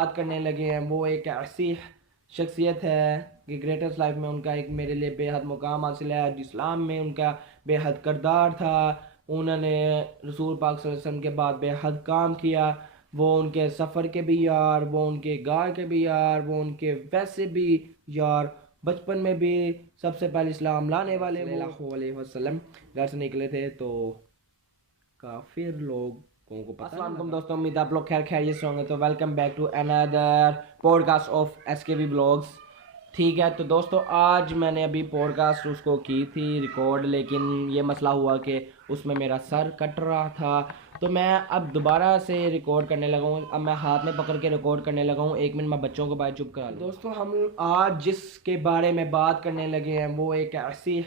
بات کرنے لگے ہیں وہ ایک ایسی شخصیت ہے کہ گریٹسٹ لائف میں ان کا ایک میرے لیے بے حد مقام حاصل ہے. اسلام میں ان کا بے حد کردار تھا. انہوں نے رسول پاک صلی اللہ علیہ وسلم کے بعد بے حد کام کیا. وہ ان کے سفر کے بھی یار, وہ ان کے گار کے بھی یار, وہ ان کے ویسے بھی یار. بچپن میں بھی سب سے پہلے اسلام لانے والے صلی اللہ علیہ وسلم گھر سے نکلے تھے تو کافر لوگوں کو پتہ. السلام علیکم دوستوں, امید آپ لوگ خیر خیریت سے ہوں گے. تو ویلکم بیک ٹو اندر podcast of S K V blogs. ٹھیک ہے, تو دوستوں آج میں نے ابھی پوڈ کاسٹ اس کو کی تھی ریکارڈ, لیکن یہ مسئلہ ہوا کہ اس میں میرا سر کٹ رہا تھا. تو میں اب دوبارہ سے ریکارڈ کرنے لگا ہوں. اب میں ہاتھ میں پکڑ کے ریکارڈ کرنے لگا ہوں. 1 منٹ میں بچوں کو باہر چپ کرا لوں. دوستوں ہم آج جس کے بارے میں بات کرنے لگے ہیں وہ ایک ایسی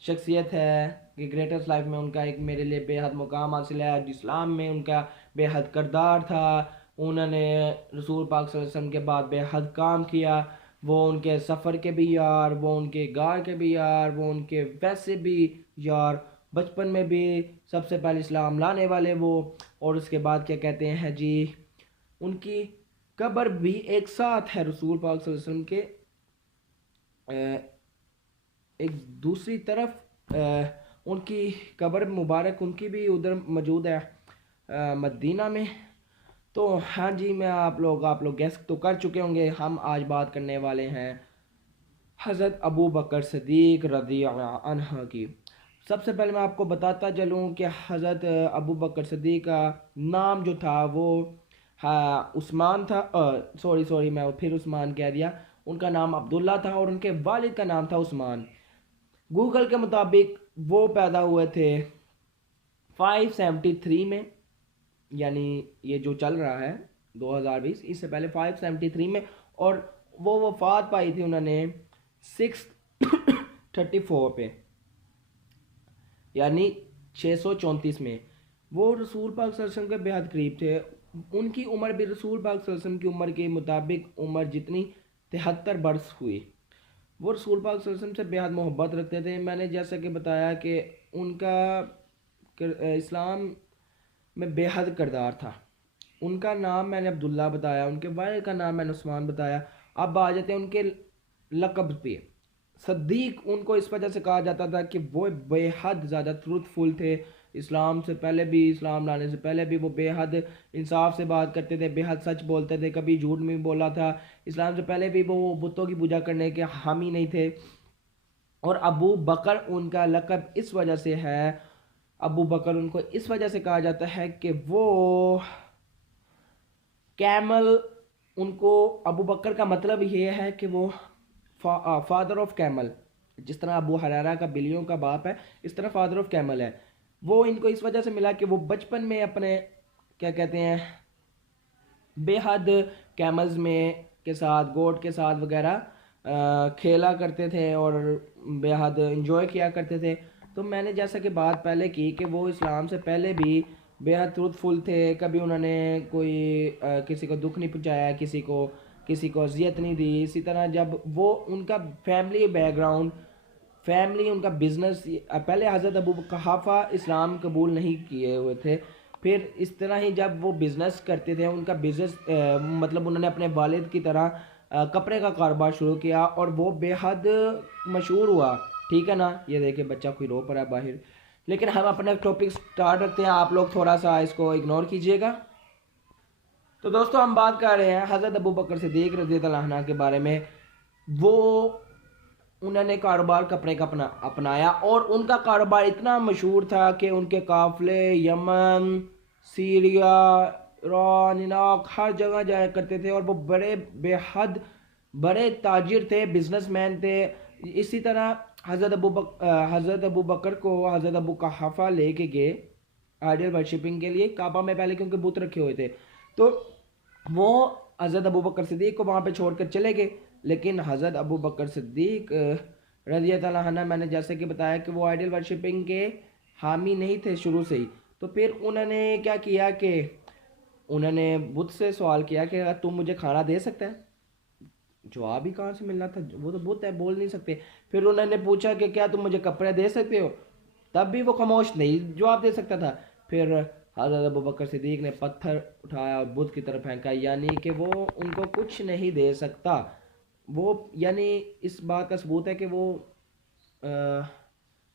شخصیت ہے کہ گریٹسٹ لائف میں ان کا ایک میرے لیے بے حد مقام حاصل ہے. اسلام میں ان کا بے حد کردار تھا. انہوں نے رسول پاک صلی اللہ علیہ وسلم کے بعد بے حد کام کیا. وہ ان کے سفر کے بھی یار, وہ ان کے گار کے بھی یار, وہ ان کے ویسے بھی یار. بچپن میں بھی سب سے پہلے اسلام لانے والے وہ. اور اس کے بعد کیا کہتے ہیں جی, ان کی قبر بھی ایک ساتھ ہے رسول پاک صلی اللہ علیہ وسلم کے ایک دوسری طرف. ان کی قبر مبارک ان کی بھی ادھر موجود ہے مدینہ میں. تو ہاں جی, میں آپ لوگ گیس تو کر چکے ہوں گے. ہم آج بات کرنے والے ہیں حضرت ابو بکر صدیق رضی اللہ عنہ کی. سب سے پہلے میں آپ کو بتاتا چلوں کہ حضرت ابو بکر صدیق کا نام جو تھا وہ عثمان تھا. سوری میں پھر عثمان کہہ دیا. ان کا نام عبداللہ تھا اور ان کے والد کا نام تھا عثمان. گوگل کے مطابق وہ پیدا ہوئے تھے 573 میں, یعنی یہ جو چل رہا ہے 2020, اس سے پہلے 573 میں. اور وہ وفات پائی تھی انہوں نے 634 پہ, یعنی 634 میں. وہ رسول پاک صلی اللہ علیہ وسلم کے بے حد قریب تھے. ان کی عمر بھی رسول پاک صلی اللہ علیہ وسلم کی عمر کے مطابق عمر جتنی 73 برس ہوئی. وہ رسول پاک صلی اللہ علیہ وسلم سے بے حد محبت رکھتے تھے. میں نے جیسا کہ بتایا کہ ان کا اسلام میں بے حد کردار تھا. ان کا نام میں نے عبداللہ بتایا, ان کے والد کا نام میں نے عثمان بتایا. اب آ جاتے ہیں ان کے لقب پہ. صدیق ان کو اس وجہ سے کہا جاتا تھا کہ وہ بے حد زیادہ ٹروتھ فل تھے. اسلام سے پہلے بھی, اسلام لانے سے پہلے بھی وہ بے حد انصاف سے بات کرتے تھے, بے حد سچ بولتے تھے, کبھی جھوٹ نہیں بولا تھا. اسلام سے پہلے بھی وہ بتوں کی پوجا کرنے کے حامی نہیں تھے. اور ابو بکر ان کا لقب اس وجہ سے ہے, ابو بکر ان کو اس وجہ سے کہا جاتا ہے کہ وہ کیمل, ان کو ابو بکر کا مطلب یہ ہے کہ وہ فادر آف کیمل. جس طرح ابو حریرہ کا بلیوں کا باپ ہے, اس طرح فادر آف کیمل ہے. وہ ان کو اس وجہ سے ملا کہ وہ بچپن میں اپنے کیا کہتے ہیں بے حد کیملز میں کے ساتھ, گوٹ کے ساتھ وغیرہ کھیلا کرتے تھے اور بے حد انجوائے کیا کرتے تھے. تو میں نے جیسا کہ بات پہلے کی کہ وہ اسلام سے پہلے بھی بے حد ٹروتھ فل تھے. کبھی انہوں نے کوئی کسی کو دکھ نہیں پہنچایا, کسی کو اذیت نہیں دی. اسی طرح جب وہ ان کا فیملی بیک گراؤنڈ, فیملی ان کا بزنس, پہلے حضرت ابو قحافہ اسلام قبول نہیں کیے ہوئے تھے. پھر اس طرح ہی جب وہ بزنس کرتے تھے, ان کا بزنس مطلب انہوں نے اپنے والد کی طرح کپڑے کا کاروبار شروع کیا اور وہ بے حد مشہور ہوا. ٹھیک ہے نا, یہ دیکھیں بچہ کوئی رو پڑا ہے باہر. لیکن ہم اپنا ٹاپک سٹارٹ رکھتے ہیں, آپ لوگ تھوڑا سا اس کو اگنور کیجئے گا. تو دوستو ہم بات کر رہے ہیں حضرت ابو بکر صدیق رضی اللہ عنہ کے بارے میں. وہ انہوں نے کاروبار کپڑے کا اپنایا اور ان کا کاروبار اتنا مشہور تھا کہ ان کے قافلے یمن, سیریا, ایران, عراق ہر جگہ جایا کرتے تھے. اور وہ بے حد بڑے تاجر تھے, بزنس مین تھے. اسی طرح حضرت ابو بکر کو حضرت ابو قحافہ لے کے گئے آئیڈل ورشپنگ کے لیے کعبہ میں پہلے, کیونکہ بت رکھے ہوئے تھے. تو وہ حضرت ابو بکر صدیق کو وہاں پہ چھوڑ کر چلے گئے. لیکن حضرت ابو بکر صدیق رضی اللہ عنہ, میں نے جیسے کہ بتایا کہ وہ آئیڈل ورشپنگ کے حامی نہیں تھے شروع سے ہی. تو پھر انہوں نے کیا کیا کہ انہوں نے بت سے سوال کیا کہ تم مجھے کھانا دے سکتا ہے. جواب ہی کہاں سے ملنا تھا, وہ تو بت ہے, بول نہیں سکتے. پھر انہوں نے پوچھا کہ کیا تم مجھے کپڑے دے سکتے ہو, تب بھی وہ خاموش نہیں جواب دے سکتا تھا. پھر حضرت ابوبکر صدیق نے پتھر اٹھایا اور بت کی طرف پھینکا، یعنی کہ وہ ان کو کچھ نہیں دے سکتا. وہ یعنی اس بات کا ثبوت ہے کہ وہ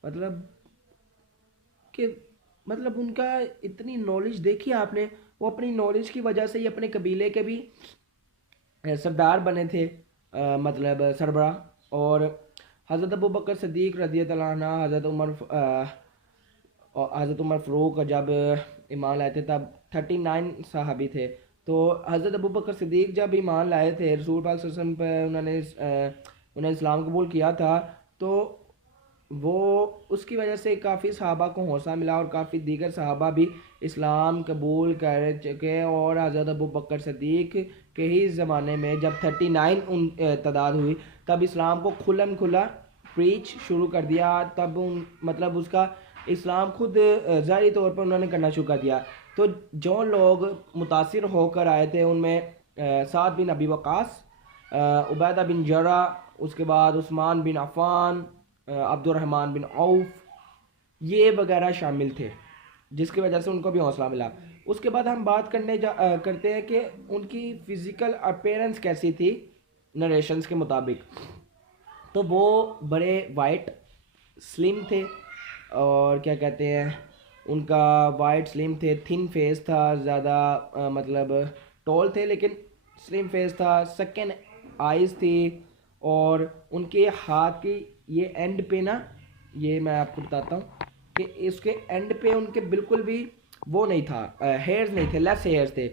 مطلب کہ مطلب ان کا اتنی نالج دیکھی آپ نے. وہ اپنی نالج کی وجہ سے ہی اپنے قبیلے کے بھی سردار بنے تھے، مطلب سربراہ. اور حضرت ابوبکر صدیق رضی اللہ عنہ، حضرت عمر فاروق جب ایمان لائے تھے تب 39 صحابی تھے. تو حضرت ابوبکر صدیق جب ایمان لائے تھے رسول پاک صلی اللہ علیہ وسلم پہ، انہیں اسلام قبول کیا تھا، تو وہ اس کی وجہ سے کافی صحابہ کو حوصلہ ملا اور کافی دیگر صحابہ بھی اسلام قبول کر چکے. اور حضرت ابوبکر صدیق کے ہی زمانے میں جب 39 تعداد ہوئی تب اسلام کو کھلم کھلا پریچ شروع کر دیا. تب مطلب اس کا اسلام خود ظاہری طور پر انہوں نے کرنا شروع کر دیا. تو جو لوگ متاثر ہو کر آئے تھے ان میں سعد بن ابی وقاص، عبیدہ بن جرح، اس کے بعد عثمان بن عفان، عبد الرحمن بن عوف، یہ وغیرہ شامل تھے، جس کی وجہ سے ان کو بھی حوصلہ ملا. اس کے بعد ہم بات کرتے ہیں کہ ان کی فزیکل اپیرنس کیسی تھی نریشنز کے مطابق. تو وہ بڑے وائٹ سلم تھے، اور کیا کہتے ہیں، ان کا وائٹ سلم تھے، تھن فیس تھا، زیادہ مطلب ٹول تھے لیکن سلم فیس تھا، سیکنڈ آئیز تھی. اور ان کے ہاتھ کی یہ اینڈ پہ نا، یہ میں آپ کو بتاتا ہوں کہ اس کے اینڈ پہ ان کے بالکل بھی وہ نہیں تھا، ہیئرز نہیں تھے، لیس ہیئرز تھے،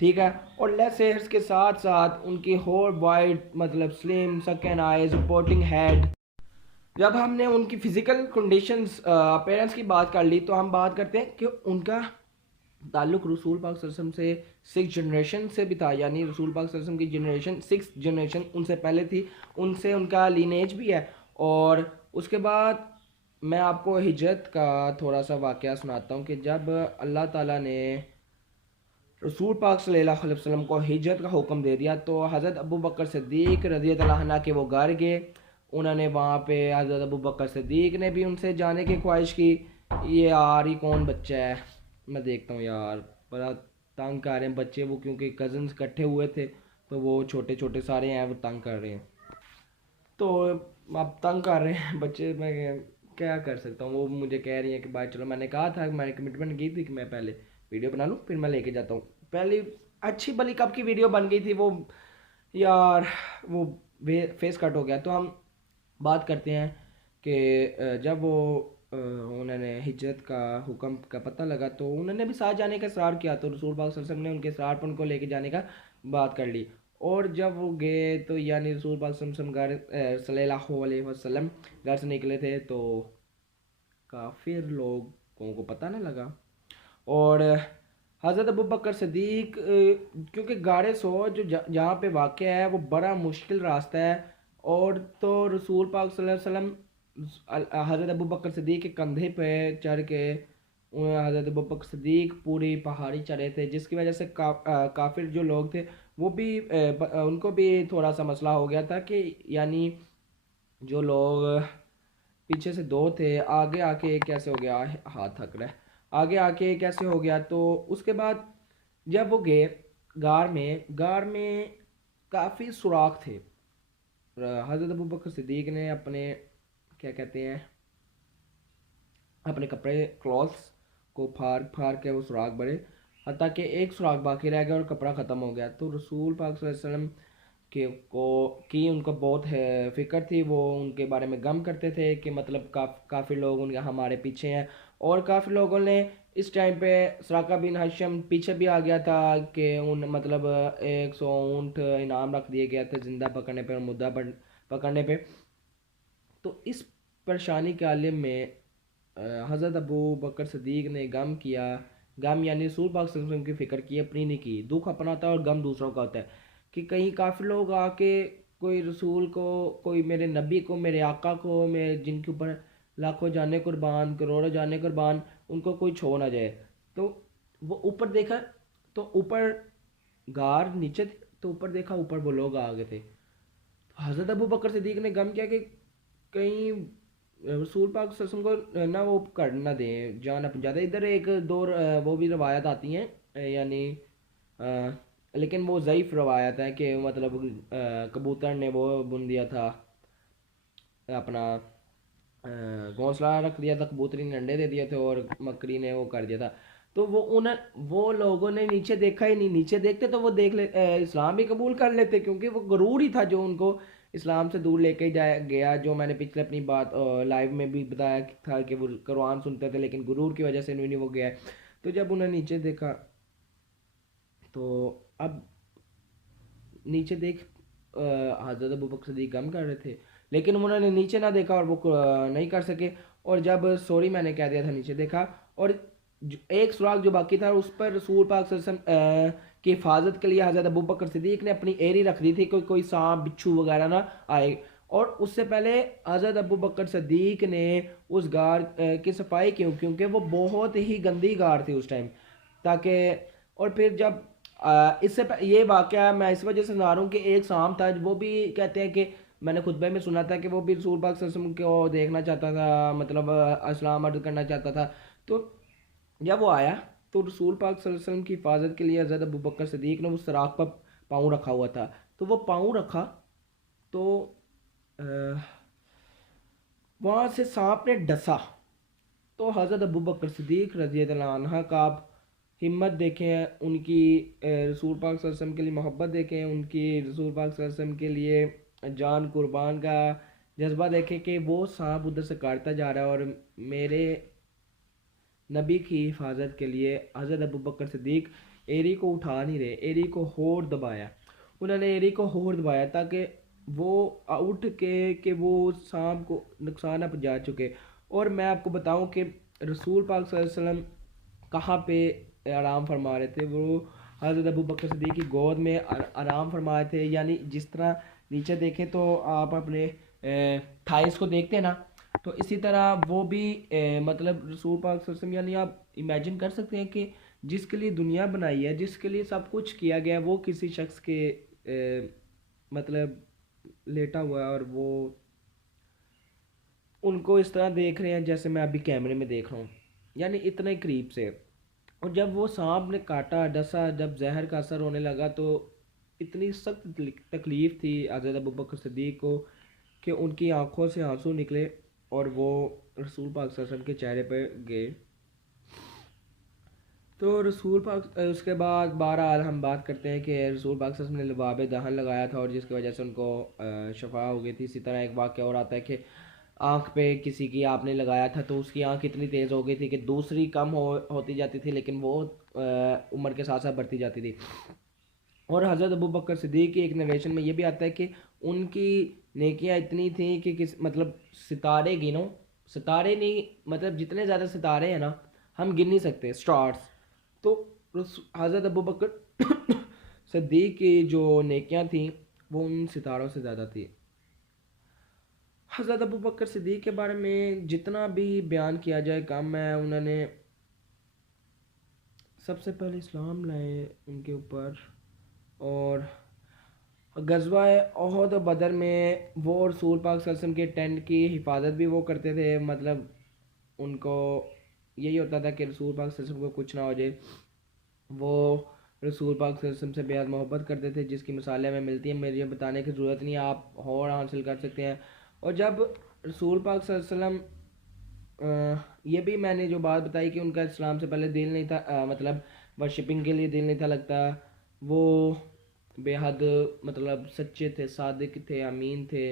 ٹھیک ہے. اور لیس ہیئرز کے ساتھ ساتھ ان کی ہور وائٹ مطلب سلم، سیکنڈ آئیز، رپورٹنگ ہیڈ. جب ہم نے ان کی فزیکل کنڈیشنز اپیرنس کی بات کر لی تو ہم بات کرتے ہیں کہ ان کا تعلق رسول پاک صلی اللہ علیہ وسلم سے 6 جنریشن سے بھی تھا. یعنی رسول پاک صلی اللہ علیہ وسلم کی جنریشن 6 جنریشن ان سے پہلے تھی، ان سے ان کا لینیج بھی ہے. اور اس کے بعد میں آپ کو ہجرت کا تھوڑا سا واقعہ سناتا ہوں کہ جب اللہ تعالیٰ نے رسول پاک صلی اللہ علیہ وسلم کو ہجرت کا حکم دے دیا تو حضرت ابوبکر صدیق رضی اللہ عنہ کے وہ گھر گئے. انہوں نے وہاں پہ حضرت ابوبکر صدیق نے بھی ان سے جانے کی خواہش کی. یہ یار یہ کون بچہ ہے، میں دیکھتا ہوں یار بڑا تنگ کر رہے ہیں بچے وہ، کیونکہ کزنز اکٹھے ہوئے تھے تو وہ چھوٹے چھوٹے سارے ہیں، وہ تنگ کر رہے ہیں. تو اب تنگ کر رہے ہیں بچے، میں کیا کر سکتا ہوں. وہ مجھے کہہ رہی ہیں کہ بھائی چلو، میں نے کہا تھا، میں نے کمٹمنٹ کی تھی کہ میں پہلے ویڈیو بنا لوں پھر میں لے کے جاتا ہوں. پہلی اچھی بلی کب کی ویڈیو بن گئی تھی وہ یار، وہ فیس کٹ ہو گیا. تو ہم بات کرتے ہیں کہ جب وہ انہوں نے ہجرت کا حکم کا پتہ لگا تو انہوں نے بھی ساتھ جانے کا اصرار کیا، تو رسول پاک صلی اللہ علیہ وسلم نے ان کے اصرار پر ان کو لے کے جانے کا بات کر لی. اور جب وہ گئے تو یعنی رسول پاک صلی اللہ علیہ وسلم گھر سے نکلے تھے تو کافر لوگوں کو پتہ نہ لگا. اور حضرت ابوبکر صدیق کیونکہ غار سور جو جہاں پہ واقع ہے وہ بڑا مشکل راستہ ہے، اور تو رسول پاک صلی اللہ علیہ وسلم حضرت ابوبکر صدیق کے کندھے پہ چڑھ کے، حضرت ابوبکر صدیق پوری پہاڑی چڑھے تھے، جس کی وجہ سے کافر جو لوگ تھے وہ بھی ان کو بھی تھوڑا سا مسئلہ ہو گیا تھا کہ یعنی جو لوگ پیچھے سے دو تھے آگے آ کے کیسے ہو گیا، ہاتھ تھک رہا ہے، آگے آ کے کیسے ہو گیا. تو اس کے بعد جب وہ گئے غار میں کافی سوراخ تھے. حضرت ابوبکر صدیق نے اپنے کیا کہتے ہیں اپنے کپڑے کلوتھس کو پھاڑ کے وہ سوراخ بھرے، حتیٰ کہ ایک سوراخ باقی رہ گیا اور کپڑا ختم ہو گیا. تو رسول پاک صلی اللہ علیہ وسلم ان کو بہت فکر تھی، وہ ان کے بارے میں غم کرتے تھے کہ مطلب کافی لوگ ہمارے پیچھے ہیں. اور کافی لوگوں نے اس ٹائم پہ سراقہ بن حشم پیچھے بھی آ گیا تھا کہ مطلب 100 اونٹ انعام رکھ دیے گیا تھے زندہ پکڑنے پہ اور مردہ پکڑنے پہ. تو اس پریشانی کے عالم میں حضرت ابو بکر صدیق نے غم کیا. غم یعنی رسول پاک صلی اللہ علیہ وسلم کی فکر کی، اپنی نہیں کی. دکھ اپنا ہوتا ہے اور غم دوسروں کا ہوتا ہے کہ کہیں کافی لوگ آ کے کوئی رسول کو، کوئی میرے نبی کو، میرے آقا کو، میں جن کے اوپر لاکھوں جانے قربان، کروڑوں جانے قربان، ان کو کوئی چھوڑ نہ جائے. تو وہ اوپر دیکھا تو اوپر غار نیچے تھے، تو اوپر دیکھا اوپر وہ لوگ آ گئے تھے. حضرت ابو بکر صدیق نے غم کیا کہ کہیں رسول پاک صلی اللہ علیہ وسلم کو نہ وہ کرنا دیں جان اپنی جاتا. ادھر ایک دو وہ بھی روایت آتی ہیں یعنی لیکن وہ ضعیف روایت ہے کہ مطلب کبوتر نے وہ بن دیا تھا اپنا گھونسلہ رکھ دیا تھا, کبوتری نے انڈے دے دیے تھے اور مکڑی نے وہ کر دیا تھا. تو وہ لوگوں نے نیچے دیکھا ہی نہیں, نیچے دیکھتے تو وہ دیکھ اسلام بھی قبول کر لیتے, کیونکہ وہ غرور ہی تھا جو ان کو اسلام سے دور لے کے جایا گیا. جو میں نے پچھلے اپنی بات لائیو میں بھی بتایا تھا کہ وہ قرآن سنتے تھے لیکن غرور کی وجہ سے نہیں وہ گیا. تو جب انہیں نیچے دیکھا تو اب نیچے دیکھ حضرت ابوبکر صدیق غم کر رہے تھے لیکن انہوں نے نیچے نہ دیکھا اور وہ نہیں کر سکے. اور جب سوری میں نے کہہ دیا تھا نیچے دیکھا, اور ایک سراغ جو باقی تھا اس پر رسول پاک صلی اللہ علیہ وسلم کی حفاظت کے لیے حضرت ابوبکر صدیق نے اپنی ایری رکھ دی تھی کہ کوئی سانپ بچھو وغیرہ نہ آئے. اور اس سے پہلے حضرت ابوبکر صدیق نے اس غار کی صفائی کیونکہ وہ بہت ہی گندی غار تھی اس ٹائم, تاکہ اور پھر جب اس سے یہ واقعہ میں اس وجہ سے سنا رہا ہوں کہ ایک سام تھا, وہ بھی کہتے ہیں کہ میں نے خطبے میں سنا تھا کہ وہ بھی رسول پاک صلی اللہ علیہ وسلم کو دیکھنا چاہتا تھا, مطلب اسلام عرض کرنا چاہتا تھا. تو جب وہ آیا تو رسول پاک صلی اللہ علیہ وسلم کی حفاظت کے لیے حضرت ابوبکر صدیق نے اس سراغ پر پاؤں رکھا ہوا تھا. تو وہ پاؤں رکھا تو وہاں سے سانپ نے ڈسا. تو حضرت ابوبکر صدیق رضی اللہ عنہ کا آپ ہمت دیکھیں, ان کی رسول پاک صلی اللہ علیہ وسلم کے لیے محبت دیکھیں, ان کی رسول پاک صلی اللہ علیہ وسلم کے لیے جان قربان کا جذبہ دیکھیں کہ وہ سانپ ادھر سے کاٹتا جا رہا ہے اور میرے نبی کی حفاظت کے لیے حضرت ابوبکر صدیق ایری کو اٹھا نہیں رہے, ایری کو ہور دبایا. انہوں نے ایری کو ہور دبایا تاکہ وہ اٹھ کے کہ وہ سانپ کو نقصان نہ پہنچا چکے. اور میں آپ کو بتاؤں کہ رسول پاک صلی اللہ علیہ وسلم کہاں پہ آرام فرما رہے تھے, وہ حضرت ابوبکر صدیق کی گود میں آرام فرما رہے تھے. یعنی جس طرح نیچے دیکھیں تو آپ اپنے تھائس کو دیکھتے ہیں نا, تو اسی طرح وہ بھی مطلب رسول پاک صلی اللہ علیہ وسلم, یعنی آپ امیجن کر سکتے ہیں کہ جس کے لیے دنیا بنائی ہے, جس کے لیے سب کچھ کیا گیا, وہ کسی شخص کے مطلب لیٹا ہوا ہے اور وہ ان کو اس طرح دیکھ رہے ہیں جیسے میں ابھی کیمرے میں دیکھ رہا ہوں, یعنی اتنے قریب سے. اور جب وہ سانپ نے کاٹا ڈسا, جب زہر کا اثر ہونے لگا تو اتنی سخت تکلیف تھی حضرت ابوبکر صدیق کو کہ ان کی آنکھوں سے آنسو نکلے اور وہ رسول پاک صلی اللہ علیہ وسلم کے چہرے پہ گئے. تو رسول پاک اس کے بعد بہرحال ہم بات کرتے ہیں کہ رسول پاک صلی اللہ علیہ وسلم نے لباب دہن لگایا تھا اور جس کی وجہ سے ان کو شفا ہو گئی تھی. اسی طرح ایک واقعہ اور آتا ہے کہ آنکھ پہ کسی کی آپ نے لگایا تھا تو اس کی آنکھ اتنی تیز ہو گئی تھی کہ دوسری کم ہوتی جاتی تھی لیکن وہ عمر کے ساتھ ساتھ بڑھتی جاتی تھی. اور حضرت ابوبکر صدیق کی ایک نریشن میں یہ بھی آتا ہے کہ ان کی نیکیاں اتنی تھیں کہ مطلب ستارے گنو, ستارے نہیں مطلب جتنے زیادہ ستارے ہیں نا ہم گن نہیں سکتے سٹارز. تو حضرت ابوبکر صدیق کی جو نیکیاں تھیں وہ ان ستاروں سے زیادہ تھی. حضرت ابوبکر صدیق کے بارے میں جتنا بھی بیان کیا جائے کم ہے. انہوں نے سب سے پہلے اسلام لائے ان کے اوپر, اور غزوہ احد و بدر میں وہ رسول پاک صلی اللہ علیہ وسلم کے ٹینٹ کی حفاظت بھی وہ کرتے تھے. مطلب ان کو یہی ہوتا تھا کہ رسول پاک صلی اللہ علیہ وسلم کو کچھ نہ ہو جائے. وہ رسول پاک صلی اللہ علیہ وسلم سے بے حد محبت کرتے تھے جس کی مثالیں ہمیں ملتی ہیں, مجھے بتانے کی ضرورت نہیں, آپ اور حاصل کر سکتے ہیں. اور جب رسول پاک صلی اللہ علیہ وسلم یہ بھی میں نے جو بات بتائی کہ ان کا اسلام سے پہلے دل نہیں تھا, مطلب ورشپنگ کے لیے دل نہیں تھا لگتا, وہ بے حد مطلب سچے تھے, صادق تھے, امین تھے.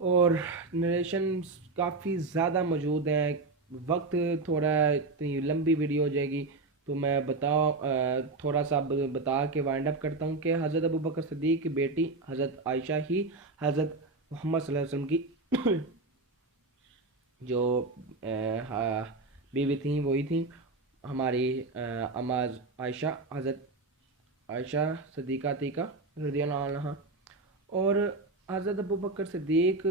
اور نریشن کافی زیادہ موجود ہیں, وقت تھوڑا اتنی لمبی ویڈیو ہو جائے گی تو میں تھوڑا سا بتا کے وائنڈ اپ کرتا ہوں کہ حضرت ابوبکر صدیق کی بیٹی حضرت عائشہ ہی حضرت محمد صلی اللہ علیہ وسلم کی جو بیوی تھیں وہی تھیں ہماری اما عائشہ, حضرت عائشہ صدیقہ عتیقہ رضی اللہ عنہا. اور حضرت ابوبکر صدیق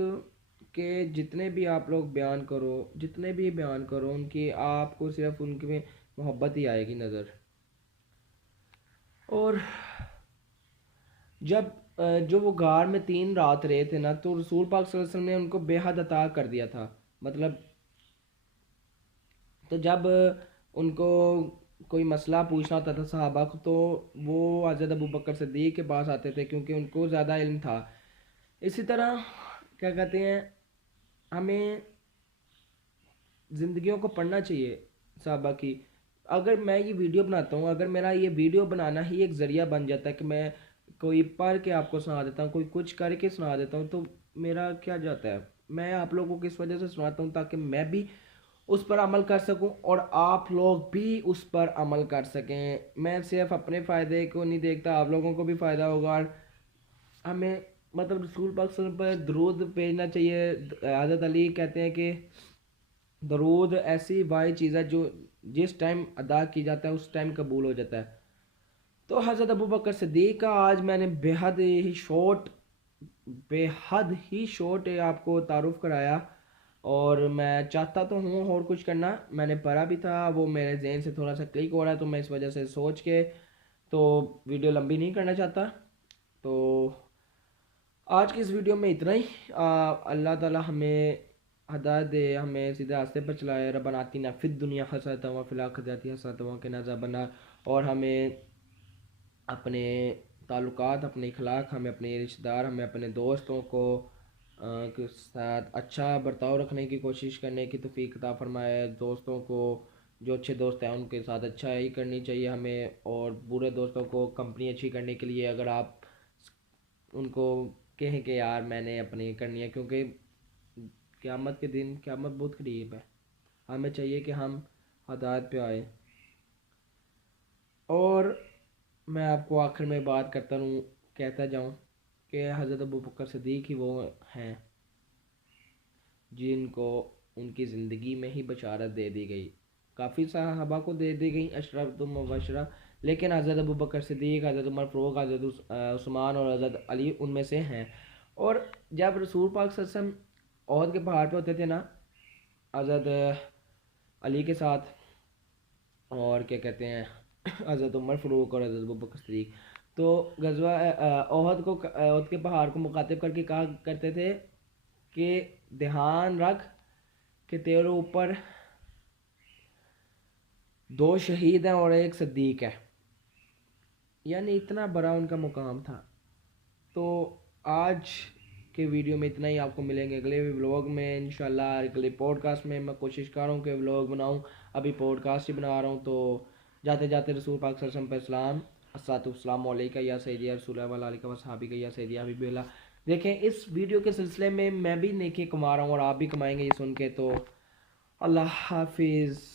کے جتنے بھی آپ لوگ بیان کرو ان کی آپ کو صرف ان کے محبت ہی آئے گی نظر. اور جب جو وہ غار میں 3 رات رہے تھے نا، تو رسول پاک صلی اللہ علیہ وسلم نے ان کو بے حد عطا کر دیا تھا، مطلب تو جب ان کو کوئی مسئلہ پوچھنا ہوتا تھا صحابہ کو، تو وہ حضرت ابو بکر صدیق کے پاس آتے تھے کیونکہ ان کو زیادہ علم تھا۔ اسی طرح کیا کہتے ہیں، ہمیں زندگیوں کو پڑھنا چاہیے صحابہ کی۔ اگر میں یہ ویڈیو بناتا ہوں، اگر میرا یہ ویڈیو بنانا ہی ایک ذریعہ بن جاتا ہے کہ میں کوئی پڑھ کے آپ کو سنا دیتا ہوں، کوئی کچھ کر کے سنا دیتا ہوں، تو میرا کیا جاتا ہے؟ میں آپ لوگوں کو اس وجہ سے سناتا ہوں تاکہ میں بھی اس پر عمل کر سکوں اور آپ لوگ بھی اس پر عمل کر سکیں۔ میں صرف اپنے فائدے کو نہیں دیکھتا، آپ لوگوں کو بھی فائدہ ہوگا، اور ہمیں مطلب رسول پاک صلی اللہ علیہ وسلم پر درود بھیجنا چاہیے۔ حضرت علی کہتے ہیں کہ درود ایسی واحد چیز ہے جو جس ٹائم ادا کی جاتا ہے اس ٹائم قبول ہو جاتا ہے۔ تو حضرت ابو بکر صدیق کا آج میں نے بے حد ہی شارٹ آپ کو تعارف کرایا، اور میں چاہتا تو ہوں اور کچھ کرنا، میں نے پڑھا بھی تھا، وہ میرے ذہن سے تھوڑا سا کلک ہو رہا ہے، تو میں اس وجہ سے سوچ کے تو ویڈیو لمبی نہیں کرنا چاہتا۔ تو آج کی اس ویڈیو میں اتنا ہی۔ اللہ تعالی ہمیں ہدایت دے، ہمیں سیدھے راستے پر چلائے۔ ربنا آتنا فی الدنیا حسنۃ وفی الآخرۃ حسنۃ وقنا عذاب النار، اور ہمیں اپنے تعلقات، اپنے اخلاق، ہمیں اپنے رشتہ دار، ہمیں اپنے دوستوں کو کے ساتھ اچھا برتاؤ رکھنے کی کوشش کرنے کی توفیق عطا فرمائے۔ دوستوں کو، جو اچھے دوست ہیں ان کے ساتھ اچھا ہی کرنی چاہیے ہمیں، اور برے دوستوں کو کمپنی اچھی کرنے کے لیے اگر آپ ان کو کہیں کہ یار میں نے اپنی کرنی ہے، کیونکہ قیامت کے دن، قیامت بہت قریب ہے، ہمیں چاہیے کہ ہم ہدایت پہ آئیں۔ اور میں آپ کو آخر میں بات کہتا جاؤں کہ حضرت ابو بکر صدیق ہی وہ ہیں جن کو ان کی زندگی میں ہی بشارت دے دی گئی، کافی صحابہ کو دے دی گئی اشرف المبشرہ، لیکن حضرت ابو بکر صدیق، حضرت عمر فاروق، حضرت عثمان اور حضرت علی ان میں سے ہیں۔ اور جب رسول پاک صلی اللہ علیہ وسلم عہد کے پہاڑ پہ ہوتے تھے نا، حضرت علی کے ساتھ، اور کیا کہتے ہیں حضرت عمر فاروق اور حضرت ابو بکر صدیق، تو غزوہ عہد کے پہاڑ کو مخاطب کر کے کہا کرتے تھے کہ دھیان رکھ کہ تیرے اوپر 2 شہید ہیں اور 1 صدیق ہے، یعنی اتنا بڑا ان کا مقام تھا۔ تو آج کے ویڈیو میں اتنا ہی، آپ کو ملیں گے اگلے ولاگ میں انشاءاللہ، اگلے پوڈ کاسٹ میں کوشش کر رہا ہوں کہ ولاگ بناؤں، ابھی پوڈ کاسٹ ہی بنا رہا ہوں۔ تو جاتے جاتے رسول پاک صلی اللہ علیہ وسلم پر سلام، السلام علیکم یا سیدی رسول اللہ وعلیہ علیہ وصحابہ یا سیدی حبیب اللہ۔ دیکھیں اس ویڈیو کے سلسلے میں بھی نیکی کما رہا ہوں اور آپ بھی کمائیں گے یہ سن کے، تو اللہ حافظ۔